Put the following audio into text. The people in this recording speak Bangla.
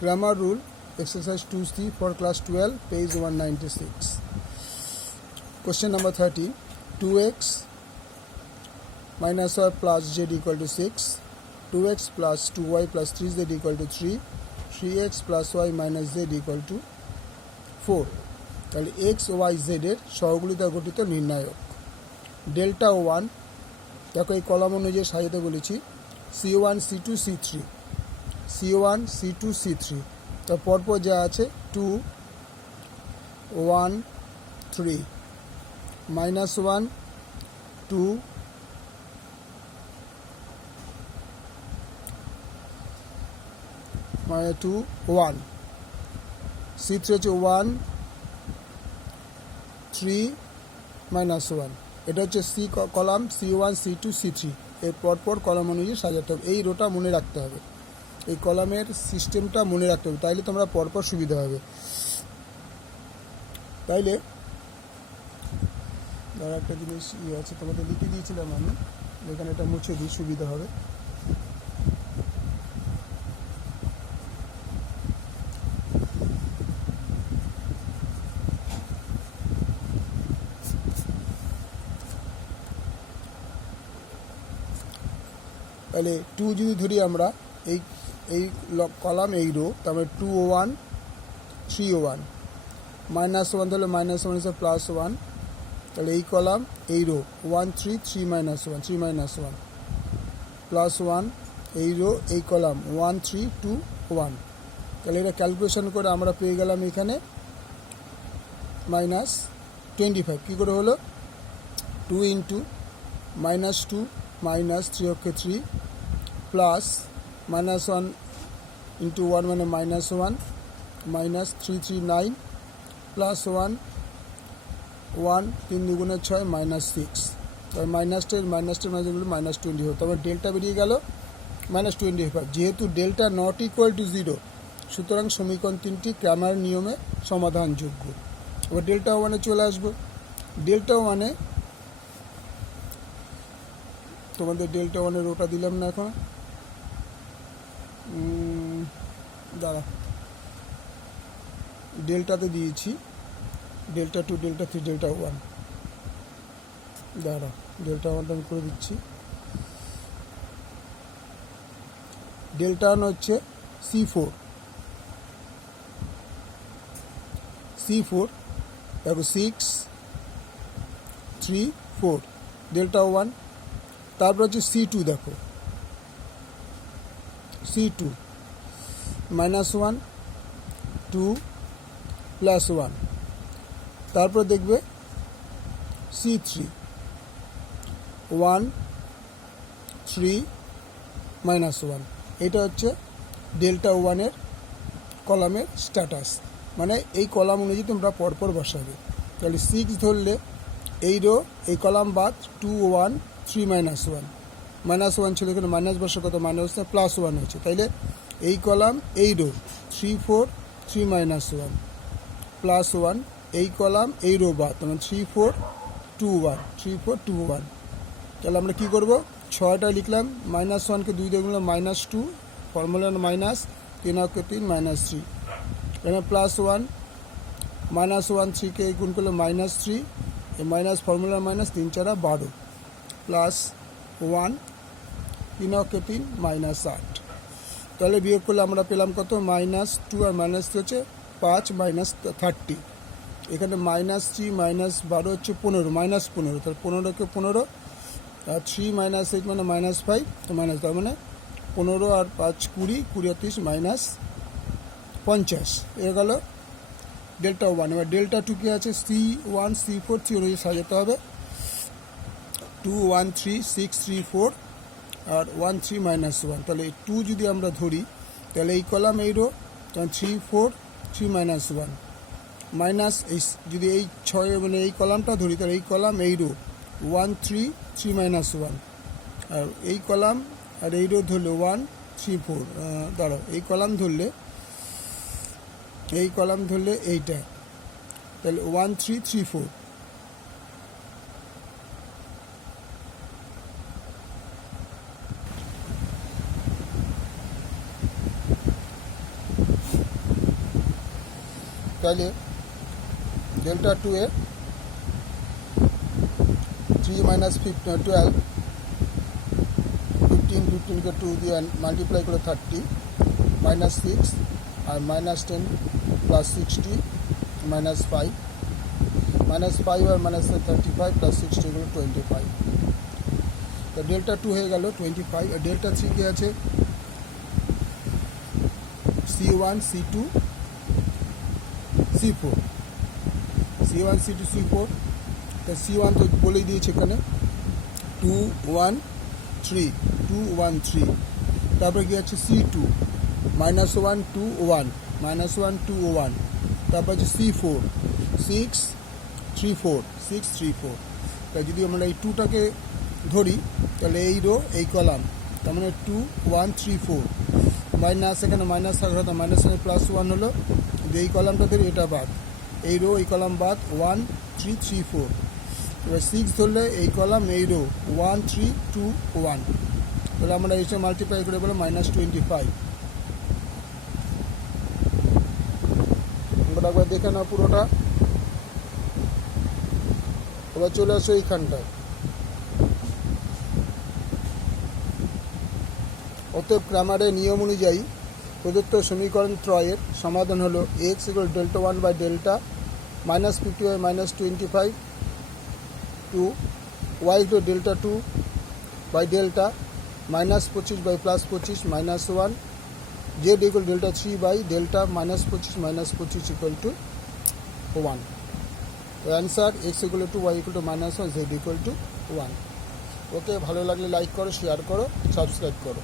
Grammar rule, exercise 2C for class 12, page 196. Question number 30. 2x minus y plus z equal to 6. 2x plus 2y plus 3z equal to 3. 3x plus y minus z equal to 4. তাহলে এক্স ওয়াই জেড এর সহগুলিতা গঠিত নির্ণায়ক ডেল্টা ওয়ান, দেখো এই কলাম অনুযায়ী সাজাতে বলেছি C1 C2 C3 C1 C2 C3, তার পরপর যা আছে 2 1 3 minus 1 2 2 1 C3 হচ্ছে 1 3 minus 1, এটা হচ্ছে C column C1 C2 C3 এর পরপর কলাম অনুযায়ী সাজাতে হবে। এই রোটা মনে রাখতে হবে, এই কলামের সিস্টেমটা মনে রাখতে হবে, তাইলে তোমরা পরপর সুবিধা হবে। তাইলে ধরো একটা জিনিস আছে, তোমাদের লিখে দিয়েছিলাম আমি, এখানে এটা মুছে দিই, সুবিধা হবে। তাহলে 2 যদি ধরি আমরা, এই কলাম এই রো, তারপরে 2 1 3 1 মাইনাস 1 তাহলে মাইনাস 1 হিসেবে প্লাস 1, তাহলে এই কলাম এই রো 1 3 3 মাইনাস 1 3 মাইনাস 1 প্লাস 1, এই রো এই কলাম 1 3 2 1, তাহলে এটা ক্যালকুলেশন করে আমরা পেয়ে গেলাম এখানে মাইনাস 25। কী করে হলো? 2 ইন্টু মাইনাস 2 মাইনাস 3 অক্ষে 3 প্লাস মাইনাস 1 ইন্টু 1 মানে মাইনাস 1 মাইনাস 3 3 9 প্লাস 1 1 3 দুগুণে 6 মাইনাস 6, তবে মাইনাসটের মাইনাসগুলো মাইনাস 20 হতো, তবে ডেল্টা বেরিয়ে গেল মাইনাস 25। যেহেতু ডেল্টা নট ইকুয়াল টু 0, সুতরাং সমীকরণ 3টি ক্র্যামার নিয়মে সমাধানযোগ্য। এবার ডেল্টা ওয়ানে চলে আসবো। ডেল্টা ওয়ানে তোমাদের ডেল্টা ওয়ানের রোটা দিলাম না এখন, দাঁড়া, ডেল্টাতে দিয়েছি ডেল্টা 2 ডেল্টা 3 ডেল্টা 1, দাঁড়া ডেল্টা ওয়ানটা আমি করে দিচ্ছি। ডেল্টা ওয়ান হচ্ছে C4 দেখো 6 3 4 ডেল্টা 1। তারপর হচ্ছে C2, দেখো C2 মাইনাস 1 2 প্লাস 1, তারপর দেখবে C3 1 3 মাইনাস 1। এটা হচ্ছে ডেল্টা ওয়ানের কলামের স্ট্যাটাস, মানে এই কলাম অনুযায়ী তোমরা পরপর বসাবে। তাহলে 6 ধরলে এই রো এই কলাম বাদ 2 1 3 মাইনাস 1, মাইনাস 1 ছিল এখানে মাইনাস বসে কত মাইনাস প্লাস 1 হয়েছে, তাইলে এই কলাম এই রো 3 4 3 মাইনাস 1 প্লাস 1, এই কলাম এই রো বাদ, মানে 3 4 2 1 3 4 2 1। তাহলে আমরা কী করবো? 6টা লিখলাম, মাইনাস 1কে 2 দিয়ে গুনলাম মাইনাস 2, ফর্মুলা মাইনাস 3 অক্ষে 3 মাইনাস 3, এখানে প্লাস 1 মাইনাস 1 3কে গুণ করলে মাইনাস 3, এই মাইনাস ফর্মুলা মাইনাস 3 4 12 প্লাস 1 3 অক্ষে 3 মাইনাস 8। তাহলে বিয়োগ করলে আমরা পেলাম কত? মাইনাস 2 আর মাইনাস 3 হচ্ছে 5 মাইনাস 30, এখানে মাইনাস 3 মাইনাস 12 হচ্ছে 15 মাইনাস 15, তাহলে 15কে 15 আর 3 মাইনাস 8 মানে মাইনাস 5, তো মাইনাস, তার মানে 15 আর 5 20 20 আর 30 মাইনাস 50। এ গেল ডেল্টা ওয়ান। এবার ডেল্টা 2 কি আছে? C1 C4 3 অনুযায়ী সাজাতে হবে। 2 1 3 6 3 4 আর 1 3 মাইনাস 1, তাহলে 2 যদি আমরা ধরি তাহলে এই কলাম এই রো 3 4 3 মাইনাস 1 মাইনাস, এই যদি এই 6 মানে এই কলামটা ধরি তাহলে এই কলাম এই রো 1 3 3 মাইনাস 1, আর এই কলাম আর এই রো ধরলে 1 3 4, দাঁড়াও এই কলাম ধরলে এইটা, তাহলে 1 3 3 4। তাহলে ডেল্টা 2 এ 3 মাইনাস 12, 15কে 2 দিয়ে মাল্টিপ্লাই করে 30, মাইনাস 6 আর মাইনাস 10 প্লাস 60 মাইনাস 5, মাইনাস 5 আর মাইনাস 35 প্লাস 60 এগুলো 25। তো ডেল্টা 2 হয়ে গেল 25। আর ডেল্টা 3 কি আছে C1 C2 C4, C1 C2 C4। তো C1 তো বলেই দিয়েছে এখানে 2 1 3, 2 1 3। তারপরে কি আছে C2 -1 2 1, -1 2 1। তারপর আছে C4 6 3 4, 6 3 4। তাই যদি আমরা এই 2টাকে ধরি তাহলে এই রো এই কলাম, তার মানে 2 1 3 4, মাইনাস এখানে মাইনাস থাকার কথা, মাইনাস প্লাস 1 হলো। যদি এই কলামটা ধরি এটা বাদ, এই রো এই কলাম বাদ 1 3 3 4। এবার 6 ধরলে এই কলাম এই রো 1 3 2 1, তাহলে আমরা এসে মাল্টিপ্লাই করে বলে -25। আমরা একবার দেখে নাও পুরোটা। এবার চলে আসো এইখানটায়। অতএব ক্রামারের নিয়ম অনুযায়ী প্রদত্ত সমীকরণ ত্রয়ের সমাধান হলো x = delta 1 by delta -50 by -25 two y = delta 2 by delta -25 by +25 -1, z = delta 3 by delta -25 -25 = 1। তো answer x = 2, y = -1, z = 1। Okay, ভালো লাগলে লাইক করো, শেয়ার করো, সাবস্ক্রাইব করো।